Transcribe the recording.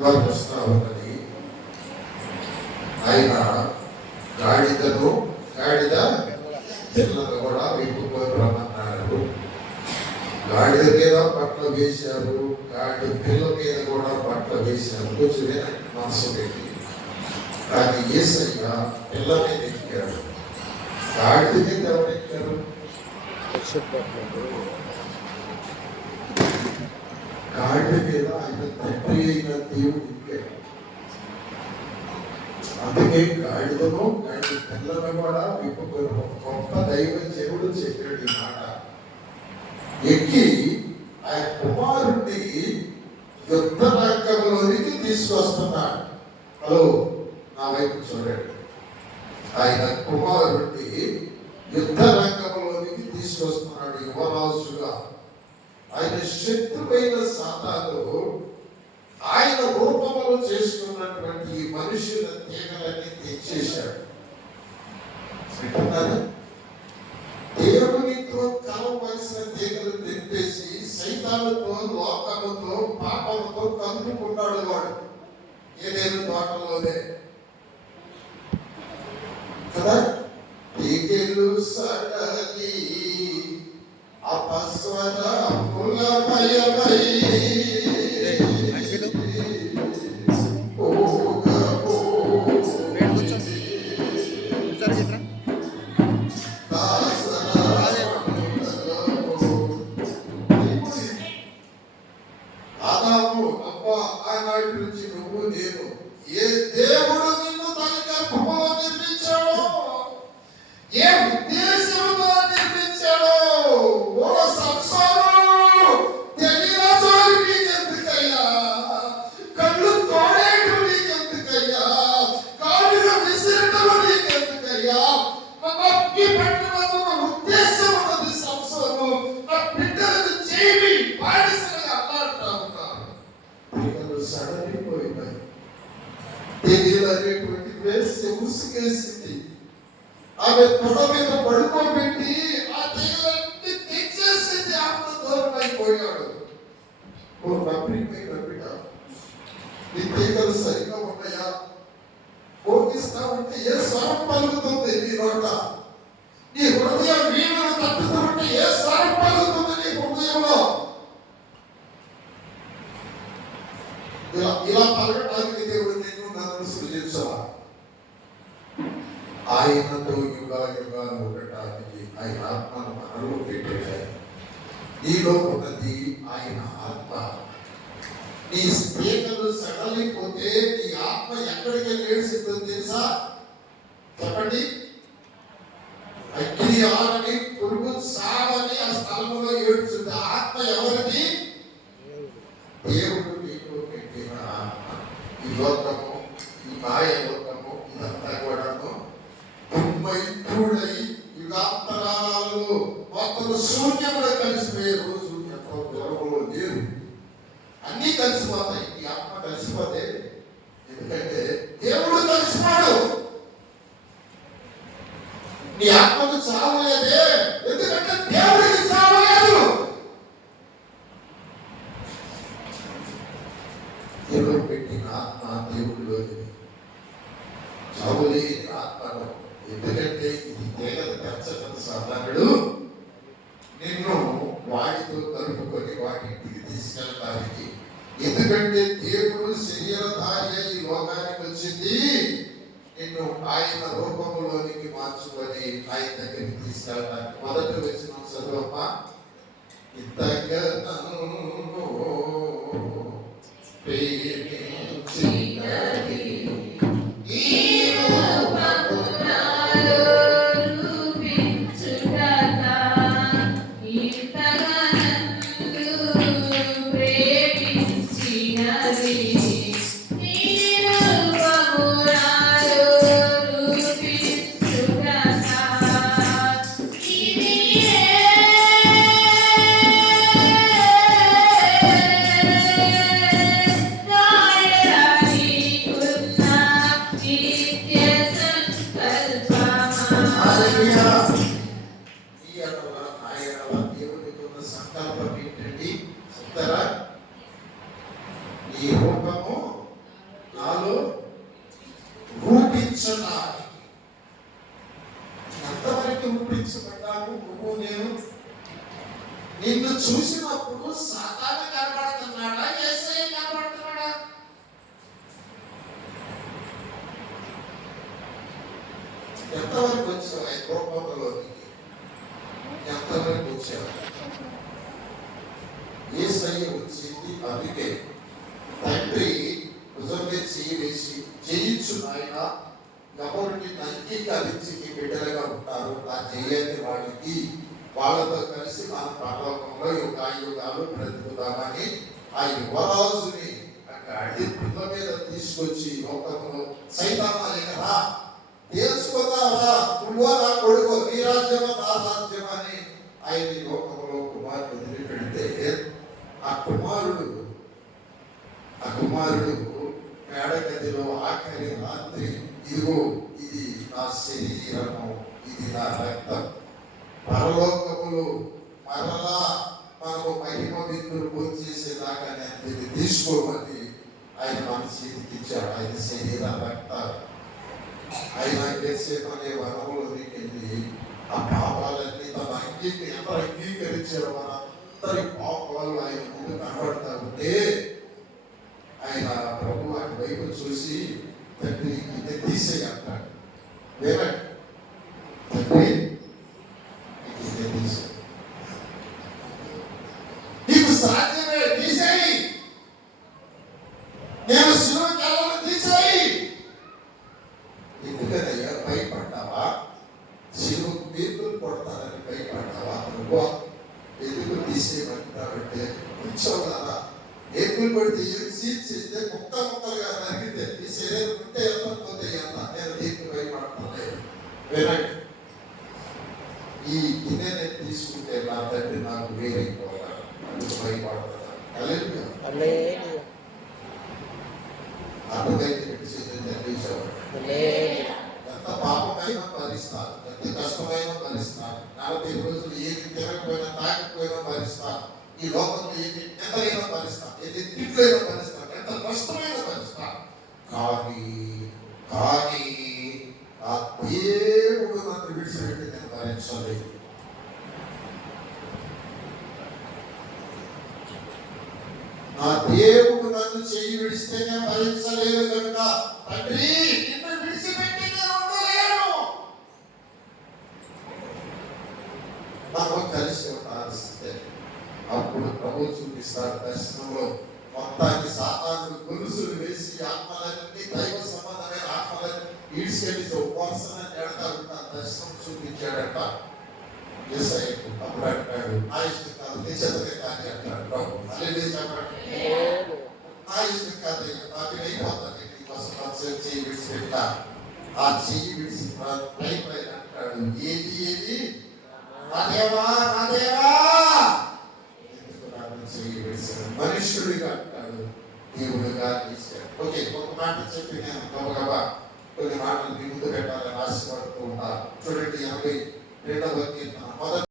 వస్తా ఉన్నది. ఆయన గాడిద పిల్లలు కూడా విప్పుకొని రమ్మన్నాడు. గాడిద మీద పట్ల వేశారు, గాడి పిల్ల మీద కూడా పట్ల వేశారు. కొంచెం మనసు పెట్టి కానీ యేసయ్య పిల్ల మీద ఎక్కాడు. గాడిద మీద ఎవరు ఎక్కారు? గాడిద మీద ఆయన తండ్రి అయిన దేవుడు ఎక్కాడు. అందుకే గాడిదను గాడి పిల్లను కూడా విప్పుకొని గొప్ప దైవ దేవుడు చెప్పాడు ఈ మాట. ఎక్కి ఆయన కుమారుడిని యుద్ధ రంగంలోనికి తీసుకొస్తున్నాడు. హలో, నా వైపు చూడండి. ఆయన కుమారుడిని యుద్ధ రంగంలోనికి తీసుకొస్తున్నాడు యువరాజుగా. ఆయన శత్రువైన సాతాను ఆయన రూపంలో చేసుకున్నటువంటి మనుషుల తీగలన్నీ తెచ్చేశాడు. దేవునితో కలవలసిన తీగలు తెప్పేసి సైతానుతో, లోకముతో, పాపలతో కలుపుకున్నాడు వాడు ఏదైనా తోటలోనే కదా. తీగలు సడలి అపస్వర పులమయమై ఆనాటి నుంచి నువ్వు నేను ఏ దేవుడు నిన్ను తన గర్భంలో నిర్మించాడో, ఏ ఉద్దేశంతో నిర్మించాడో ఓ సంసారం తెలియదు. నీకెందుకయ్యా కళ్ళు తోడేటు? నీకెందుకయ్యా కాళ్ళు విసిరటం? నీకెందుకయ్యా నొక్కి పెట్టడం ఉద్దేశం ఉన్నది. సంసారం నా బిడ్డలకు చేయి బానిసలుగా అల్లాడుతా ఉన్నారు. పిల్లలు సడలిపోయినాయి. తెలియదనేటువంటి వేసి ఉసుకేసింది. ఆమె తొడ మీద పడుకోబెట్టి ఆ తీగలన్నీ తెచ్చేసింది. ఆమె దూరం అయిపోయాడు. ఓ నవ్విపోయిన బిడ్డ, నీ తీగలు సరిగా ఉన్నాయా? భోగిస్తా ఉంటే ఏ స్వరం పలుకుతుంది నీ నోట? నీ హృదయం వీణను తట్టుతూ ఉంటే ఏ స్వరం పలుకుతుంది నీ హృదయంలో? ఇలా పలకడానికి దేవుడు నిన్ను నన్ను సృజించాలా? ఆయనతో యుగాలు ఉండటానికి ఆయన ఆత్మను మనలో పెట్టాడు. నీలో ఉన్నది ఆయన ఆత్మ. నీ స్త్రీలు సడలిపోతే నీ ఆత్మ ఎక్కడికి ఏడ్చిందో తెలుసా? చెప్పండి. అగ్ని ఆరని పురుగు సావని ఆ స్థలంలో ఏడ్చుంది. ఆత్మ ఎవరిది? దేవుడు నీలో పెట్టిన ఆత్మ. ఈ లోకము, ఈ మాయ లోకము ఇదంతా కూడాను దుర్మైత్రుడై యుగాంతరాలలో మొత్తం శూన్యంలో కలిసిపోయే రోజు ఎంతో దూరంలో లేదు. అన్నీ కలిసిపోతాయి. ఈ ఆత్మ కలిసిపోతే, ఎందుకంటే దేవుడు కలిసిపోడు. నీ ఆత్మకు చావలేదే, ఎందుకంటే దేవుడికి చావలేదు. దేవుడు పెట్టిన ఆత్మ దేవుడిలోని చావులేని ఆత్మను. ఎందుకంటే ఇది తేగలు పెంచడం సాధారణుడు నిన్ను వాడితో కలుపుకొని వాటింటికి తీసుకెళ్ళడానికి. ఎందుకంటే దేవుడు శరీరధారి ఈ లోకానికి వచ్చింది నిన్ను ఆయన రూపంలోనికి మార్చుకొని ఆయన దగ్గరికి తీసుకెళ్ళడానికి. మొదటి వచ్చిన చదువమ్మ. ఇంతగా నాలో రూపించడానికి. ఎంతవరకు రూపించబడ్డాము నువ్వు నేను? నిన్ను చూసినప్పుడు సాతాను కనబడుతున్నాడా, యేసయ్య కనబడుతున్నాడా? ఎంతవరకు వచ్చావు ఆయన రూపంలోకి? ఎంతవరకు వచ్చావు? యేసయ్య వచ్చింది అందుకే. తండ్రి నిజంగా చేయి వేసి జయించు నాయన, ఎవరిని అంగీకరించి మీ బిడ్డలుగా ఉంటారు, నా జయాన్ని వాడికి, వాళ్ళతో కలిసి మన పరలోకంలో యుగాలు బ్రతుకుతామని ఆ యువరాజుని అడి పిల్ల మీద తీసుకొచ్చి లోకంలో సైతానా తెలుసుకున్నావా, నువ్వో నా కొడుకు, నీ రాజ్యమో నా రాజ్యం అని ఆయన లోకంలో కుమారుడు వదిలిపెడితే ఆ కుమారుడు మేడగదిలో ఆఖరి రాత్రి, ఇదిగో ఇది నా శరీరము, ఇది నా రక్తం, పరలోకములు మరలా మనకు మహిమ విందులు భోంచేసేదాకా నేను దీన్ని తీసుకోమని ఆయన మన చేతికి ఇచ్చాడు. ఆయన శరీర రక్తాలు ఆయన అనే వనములోకి వెళ్ళి ఆ పాపాలన్నీ తన ఎవరు అంగీకరించారు మనందరి పాపాలు ఆయన ముందు కనబడతా ఉంటే ఆయన ప్రభు ఆయన వైపు చూసి, తండ్రి ఇది తీసేయి అంటాడు. వేరండి తండ్రి ఇది తీసే, నీకు సాధ్యమే, తీసేయి, నేను శిలువకి వెళ్ళను, తీసేయి. ఎందుకనయ్యా భయపడ్డావా? శిలువకు మేకులు కొడతారని భయపడ్డావా? నువ్వు ఎందుకు తీసేయమంటావంటే ఉంచవులారా, మేకులు కొడితే చేస్తే ముక్కలుగా నరిగితే ఈ శరీరం ఉంటే ఎంత పోతే ఎంత, నేను దీనికి భయపడతాను. వినండి, ఈ గిన్నె నేను తీసుకుంటే నా తండ్రి నాకు వేరైపోతాడు, అందుకు భయపడతాను. అర్థమైతే ఎంత పాపమైనా భరిస్తాను, ఎంత కష్టమైనా భరిస్తాను, 40 రోజులు ఏది తినకపోయినా తాగకపోయినా భరిస్తాను, ఈ లోకంలో ఏది ఎంతైనా భరిస్తాను, ఏది తిట్లైనా భరిస్తాను, ఎంత కష్టమైనా భరిస్తాను. కానీ ఆ దేవుడు నన్ను విడిచిపెట్టి నేను భరించలేదు. నా దేవుడు నన్ను చెయ్యి విడిస్తే నేను భరించలేదు కనుక తండ్రి నిన్ను విడిచిపెట్టి నేను ఉండలేను. మనం కలిసి ఉండాల్సిందే. అప్పుడు ప్రభు చూపిస్తారు దర్శనంలో, మొత్తాన్ని సాతాను గొలుసులు వేసి ఆత్మలన్నీ దైవ సంబంధమైన ఆత్మలని ఈడ్చుకెళ్ళి ఉపవాసన ఎడతా ఉంటా దర్శనం చూపించాడట యేసయ్యకు. అప్పుడు అంటాడు, నా ఇష్టం కాదు నిశ్చితమే కానీ అంటాడు ప్రభు. అల్లే చెప్పండి, నా ఇష్టం కాదు, నాకు అయిపోతాను, నీకోసం చెయ్యి విడిచిపెట్టా. ఆ చెయ్యి విడిచి అంటాడు, ఏది నా దేవా, నా దేవా, ఎందుకు నాకు చెయ్యి విడిచాడు? మనుష్యుడిగా అంటాడు, దేవుడుగా తీశాడు. ఓకే, ఒక మాట చెప్పి నేను గబగబా కొన్ని మాటలు మీ ముందు పెట్టాలని ఆశపడుతూ ఉంటాను. చూడండి, 82వ కీర్తన మొదటి